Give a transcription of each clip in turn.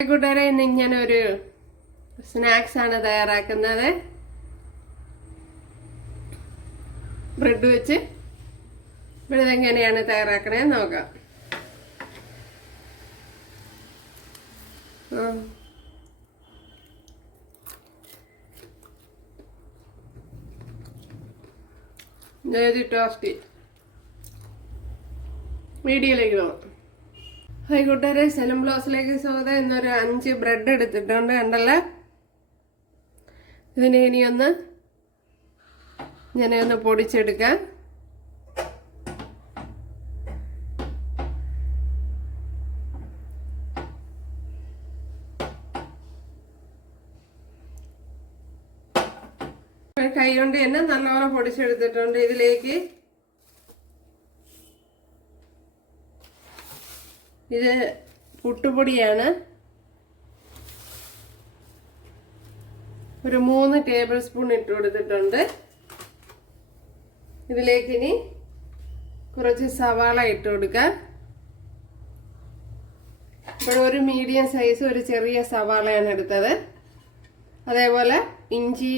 കൂട്ടുകാരെ, ഇന്ന് ഞാനൊരു സ്നാക്സ് ആണ് തയ്യാറാക്കുന്നത്. ബ്രെഡ് വെച്ച് ഇതെങ്ങനെയാണ് തയ്യാറാക്കണേ നോക്കാം. ടോസ്റ്റ് മീഡിയയിലേക്ക് പോകാം. ഹായ് കൂട്ടുകാരെ, സെലം ബ്ലോസിലേക്ക് സ്വാഗതം. ഇന്നൊരു 5 ബ്രെഡ് എടുത്തിട്ടുണ്ട്, കണ്ടല്ലോ. ഇതിനെ ഇനിയൊന്ന് ഞാനൊന്ന് പൊടിച്ചെടുക്കാം. കൈ കൊണ്ട് തന്നെ നല്ലപോലെ പൊടിച്ചെടുത്തിട്ടുണ്ട്. ഇതിലേക്ക് ഇത് പുട്ടുപൊടിയാണ്, ഒരു 3 ടേബിൾ സ്പൂൺ ഇട്ട് കൊടുത്തിട്ടുണ്ട്. ഇതിലേക്ക് ഇനി കുറച്ച് സവാള ഇട്ട് കൊടുക്കാം. ഇപ്പോൾ ഒരു മീഡിയം സൈസ് ഒരു ചെറിയ സവാളയാണ് എടുത്തത്. അതേപോലെ ഇഞ്ചി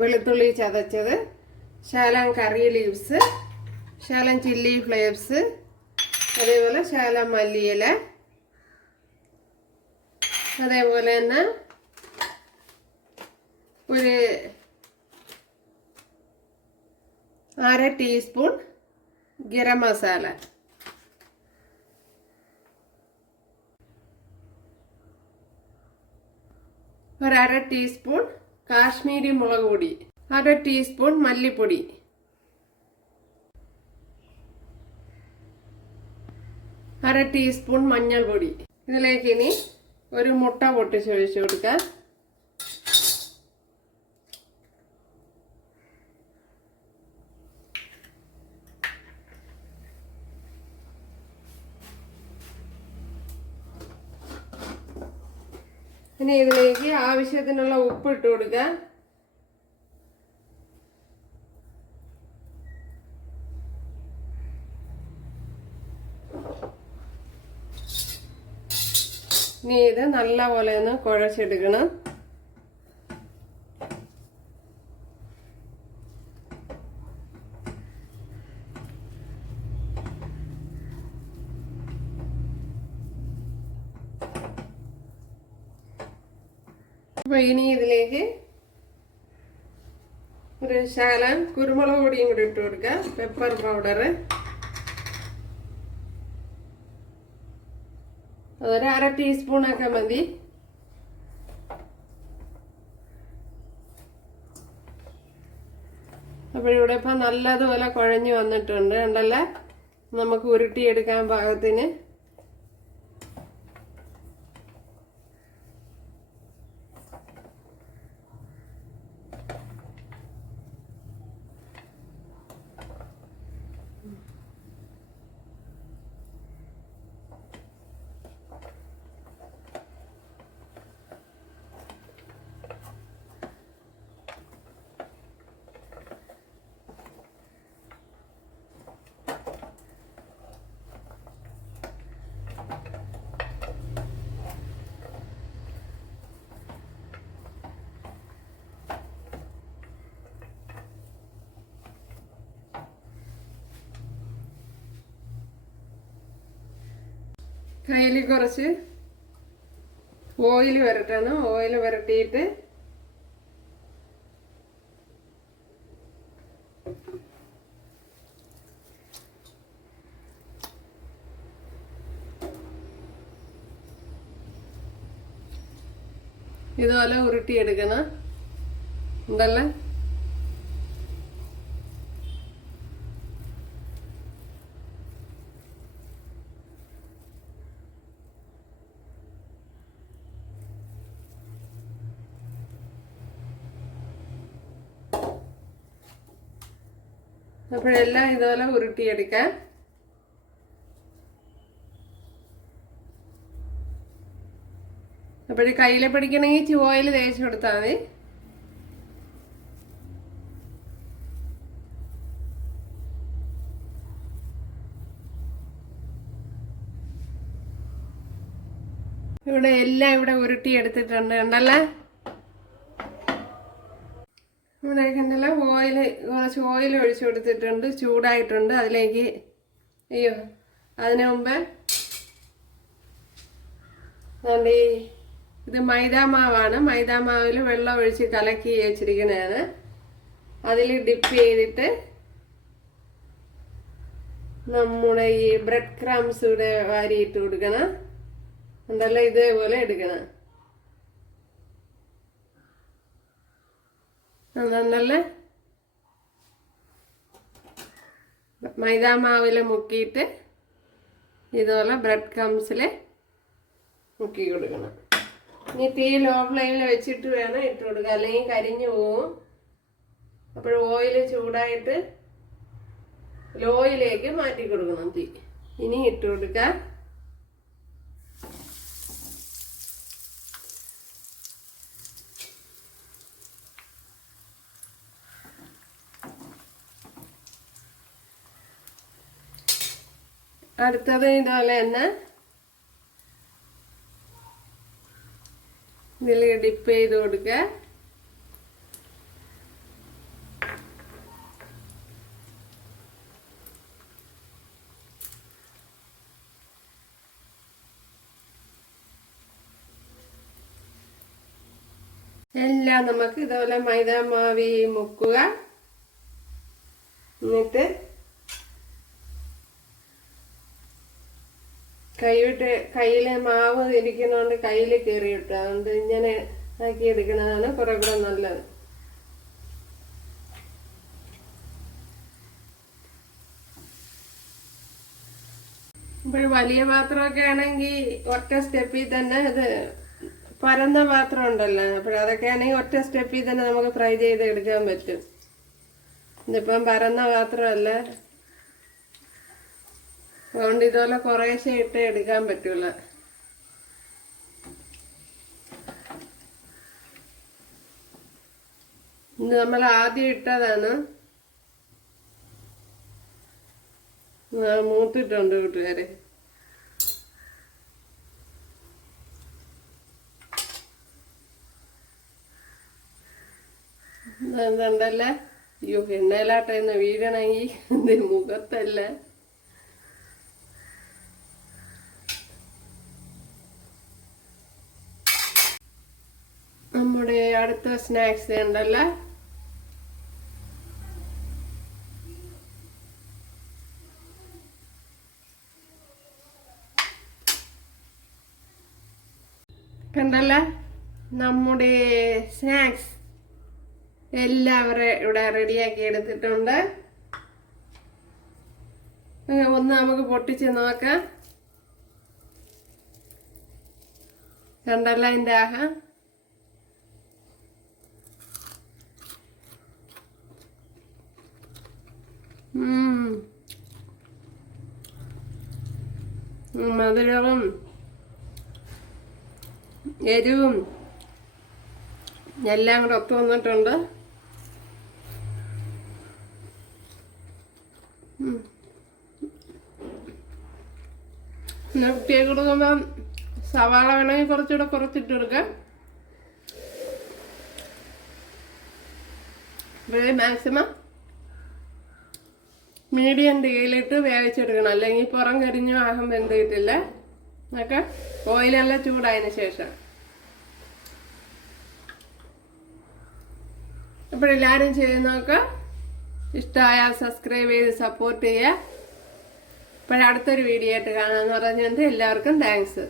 വെളുത്തുള്ളി ചതച്ചത്, ശകലം കറി ലീവ്സ്, ശകലം ചില്ലി ഫ്ലേക്സ്, അതേപോലെ ശകലം മല്ലിയില, അതേപോലെ തന്നെ ഒരു 1/2 ടീസ്പൂൺ ഗരം മസാല, ഒരു 1/2 ടീസ്പൂൺ കാശ്മീരി മുളക് പൊടി, 1/2 ടീസ്പൂൺ മല്ലിപ്പൊടി, അര ടീസ്പൂൺ മഞ്ഞൾപ്പൊടി. ഇതിലേക്ക് ഇനി ഒരു മുട്ട പൊട്ടിച്ചൊഴിച്ചു കൊടുക്കാം. ഇനി ഇതിലേക്ക് ആവശ്യത്തിനുള്ള ഉപ്പ് ഇട്ട് കൊടുക്കാം. ഇനി ഇത് നല്ലപോലെ ഒന്ന് കുഴച്ചെടുക്കണം. അപ്പൊ ഇനി ഇതിലേക്ക് ഒരു ശകലം കുരുമുളക് പൊടിയും കൂടി ഇട്ട് കൊടുക്കാം, പെപ്പർ പൗഡർ. അതൊരു 1/2 ടീസ്പൂണൊക്കെ മതി. അപ്പോഴിവിടെ ഇപ്പം നല്ലതുപോലെ കുഴഞ്ഞു വന്നിട്ടുണ്ട്, കണ്ടല്ലേ. നമുക്ക് ഉരുട്ടിയെടുക്കാൻ പാകത്തിന്. കയ്യിൽ കുറച്ച് ഓയിൽ വരട്ടണം. ഓയിൽ വരട്ടിയിട്ട് ഇതുപോലെ ഉരുട്ടിയെടുക്കണം, ഉണ്ടല്ലേ. അപ്പോഴെല്ലാം ഇതുപോലെ ഉരുട്ടിയെടുക്കാം. അപ്പോഴേ കയ്യിൽ പിടിക്കണമെങ്കിൽ ഓയിൽ തേച്ച് കൊടുത്താൽ മതി. ഇവിടെ എല്ലാം ഇവിടെ ഉരുട്ടി എടുത്തിട്ടുണ്ട് കണ്ടല്ലേ. ഇവിടെ കണ്ടല്ലോ കുറച്ച് ഓയിൽ ഒഴിച്ചു കൊടുത്തിട്ടുണ്ട്, ചൂടായിട്ടുണ്ട്. അതിലേക്ക് അതിനു മുമ്പ് ഇത് മൈദാമാവാണ്. മൈദാമാവിൽ വെള്ളം ഒഴിച്ച് കലക്കി വെച്ചിരിക്കുന്നതാണ്. അതിൽ ഡിപ്പ് ചെയ്തിട്ട് നമ്മുടെ ഈ ബ്രെഡ് ക്രംസ് ഇവിടെ വാരിയിട്ട് കൊടുക്കണം. ഉണ്ടല്ലോ, ഇതേപോലെ എടുക്കണം. അതുകൊണ്ടല്ലേ മൈദാമാവിൽ മുക്കിയിട്ട് ഇതുപോലെ ബ്രെഡ് ക്രംസിൽ മുക്കി കൊടുക്കണം. ഇനി തീ ലോ ഫ്ലെയിമിൽ വെച്ചിട്ട് വേണം ഇട്ട് കൊടുക്കുക, അല്ലെങ്കിൽ കരിഞ്ഞു പോവും. അപ്പോൾ ഓയിൽ ചൂടായിട്ട് ലോയിലേക്ക് മാറ്റി കൊടുക്കണം തീ. ഇനി ഇട്ട് കൊടുക്കുക. അടുത്തത് ഇതുപോലെ തന്നെ ഇതിൽ ഡിപ്പ് ചെയ്ത് കൊടുക്കുക. എല്ലാം നമുക്ക് ഇതുപോലെ മൈദാമാവി മുക്കുക. എന്നിട്ട് കയ്യില് മാവ് ഇരിക്കുന്നതുകൊണ്ട് കയ്യിൽ കയറി ഇട്ടു. അതുകൊണ്ട് ഇങ്ങനെ ആക്കി എടുക്കുന്നതാണ് കുറെ കൂടെ നല്ലത്. ഇപ്പോൾ വലിയ പാത്രമൊക്കെ ആണെങ്കിൽ ഒറ്റ സ്റ്റെപ്പിൽ തന്നെ ഇത് പരന്ന പാത്രം ഉണ്ടല്ലോ, അതൊക്കെ ആണെങ്കിൽ ഒറ്റ സ്റ്റെപ്പിൽ തന്നെ നമുക്ക് ഫ്രൈ ചെയ്ത് എടുക്കാൻ പറ്റും. ഇതിപ്പം പരന്ന പാത്രമല്ല, അതുകൊണ്ട് ഇതുപോലെ കുറേശ്ശെ ഇട്ട് എടുക്കാൻ പറ്റൂല. ഇത് നമ്മൾ ആദ്യം ഇട്ടതാണ്, മൂത്തിട്ടുണ്ട് കൂട്ടുകാരെ. എന്തുണ്ടല്ലേ, അയ്യോ എണ്ണയിലാട്ടെന്ന് വീഴണമെങ്കിൽ മുഖത്തല്ല. നമ്മുടെ അടുത്ത സ്നാക്സ് ഉണ്ടല്ലോ, കണ്ടല്ല നമ്മുടെ സ്നാക്സ് എല്ലാവരും ഇവിടെ റെഡിയാക്കി എടുത്തിട്ടുണ്ട്. ഒന്ന് നമുക്ക് പൊട്ടിച്ച് നോക്കാം. കണ്ടല്ല അതിൻ്റെ ആഹാ, മധുരവും എരിവും എല്ലാം കൂടെ ഒത്തു വന്നിട്ടുണ്ട്. കുട്ടിയെ കൊടുക്കുമ്പം സവാള വേണമെങ്കിൽ കുറച്ചുകൂടെ കുറച്ചിട്ട് കൊടുക്കാം. ഇവിടെ മാക്സിമം മീഡിയം തീയിലിട്ട് വേവിച്ചെടുക്കണം, അല്ലെങ്കിൽ പുറം കരിഞ്ഞു ആകം വെന്തിട്ടില്ല. ഒക്കെ ഓയിലെല്ലാം ചൂടായതിനു ശേഷം. അപ്പോഴെല്ലാവരും ചെയ്ത് നോക്കാം. ഇഷ്ടമായാൽ സബ്സ്ക്രൈബ് ചെയ്ത് സപ്പോർട്ട് ചെയ്യുക. അപ്പോഴടുത്തൊരു വീഡിയോ ആയിട്ട് കാണാമെന്ന് പറഞ്ഞുകൊണ്ട് എല്ലാവർക്കും താങ്ക്സ്.